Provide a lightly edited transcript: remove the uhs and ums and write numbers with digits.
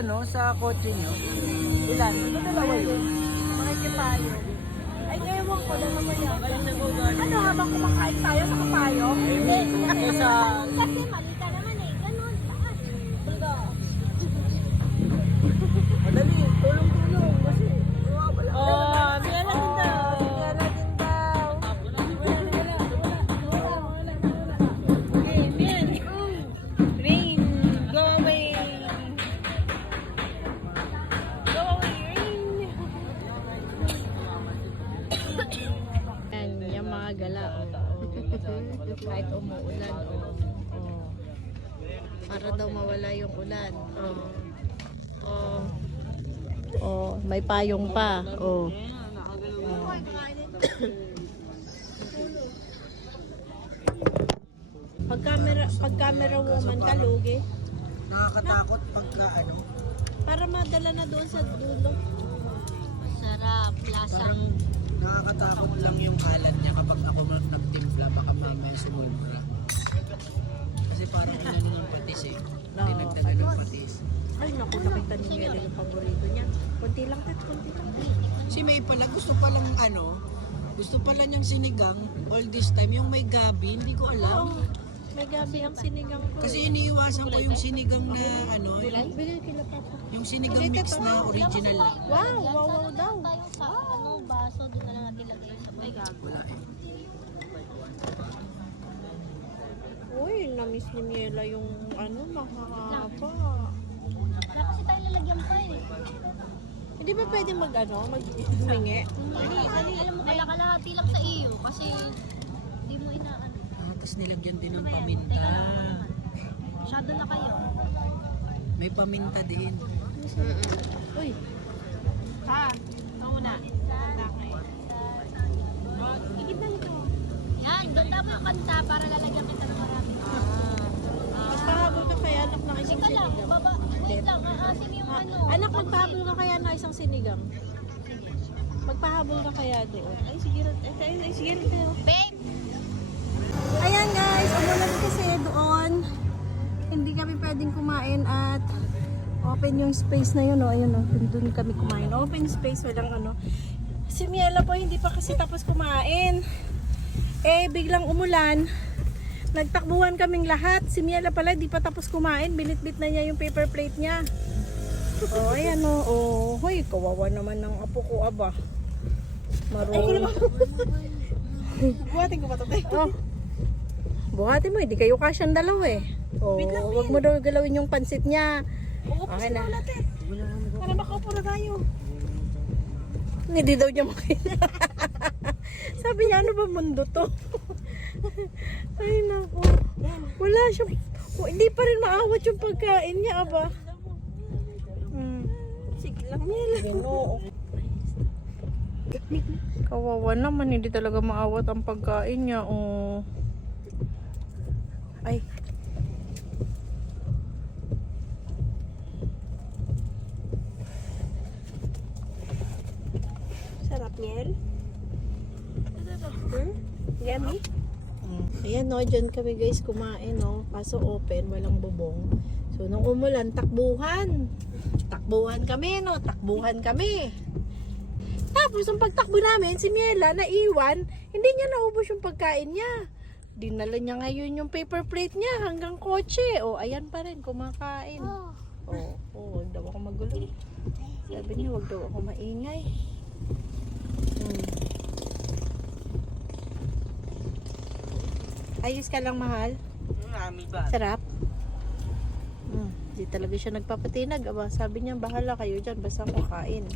ano, sa kotse nyo? Ilan? Dalawa yun. Makikipayo. Ay, ewan ko na naman yan. Ano, habang kumakain tayo sa kapayo? Hindi. Kasi mali ka naman eh. Ganon. Lahat. Tulga. Madali, tulong-tulong. Kasi, Oh, bigala din daw. Bigala din daw. Okay, Mel. Rain, go away. Go away, Rain. Yan, yung mga gala. Kahit umuulan. Para daw mawala yung ulan. May payong pa. Pag camera woman ka, lugi. Nakakatakot pagka ano. Para madala na doon sa dulo. Sarap, lasang. Parang nakakatakot lang yung kalat niya kapag ako nagtimpla, baka may sumubra. Kasi parang ano ng patis eh. Dinagdagan ng patis. Ay, naku, nakita ni Melo yung paborito niya. Kunti lang, konti lang. Si May pala, gusto pala niyang sinigang all this time. Yung may gabi, hindi ko alam. Oo, may gabi ang sinigang ko. Kasi iniiwasan ko yung sinigang na ano, Bigay kila Papa. yung sinigang mix na original. Wow daw. Tayo sa ano, baso, doon na lang natin lagay sa may Wala eh. Uy, na-miss ni Miela yung ano, mahaba. Wala kasi tayo lalagyan pa eh. Hindi ba pwede humingi? Alam mo, kaya kalahati lang sa iyo kasi hindi mo inaan. Tapos nilagyan din ng paminta. Masyado na kayo. May paminta din. Uy. Ha, ito muna. Igit na nito. Yan, doon dapat ang kanta para lalagyan kita ng marami. Magpahabol ka kaya anak ng isang Teka lang, sinigang. wait lang, aasin yung ano. Anak, magpahabol ka kaya na isang sinigang. Magpahabol ka kaya doon. Ay, sige. Babe! Ayan guys, umulan kasi doon. Hindi kami pwedeng kumain at open yung space na yun. Ayun, doon kami kumain. Open space, walang ano. Si Miela po hindi pa kasi tapos kumain. Biglang umulan. Nagtakbuhan kaming lahat. Si Miela pala hindi pa tapos kumain. Binitbit na niya yung paper plate niya. Ayan hoy, kawawa naman ng apo ko, aba. Marunong. Buhatin ko ba ito? Buhatin mo, hindi kayo kasyang dalaw eh. Wag mo daw galawin yung pansit niya. Okay na. Para makaupo na tayo. Hindi daw niya makita. Sabi niya, ano ba mundo to? Ay naku. Wala siya. Hindi pa rin maawat yung pagkain niya, aba. Sige lang, Mel. Kawawa naman, hindi talaga maawat ang pagkain niya. Ay. Sarap, Miel. Yummy? Ayan dyan kami guys kumain kaso open, walang bubong. So nung umulan, takbuhan kami. Tapos ang pagtakbo namin, si Miela naiwan, hindi niya naubos yung pagkain niya. Dinala niya ngayon yung paper plate niya hanggang kotse. Ayan pa rin, kumakain. Wag daw ako magulo. Sabi niya, wag daw ako maingay. Ayos ka lang, mahal. Sarap. Di talaga siya nagpapatinag. Sabi niya, bahala kayo dyan, basta kakain.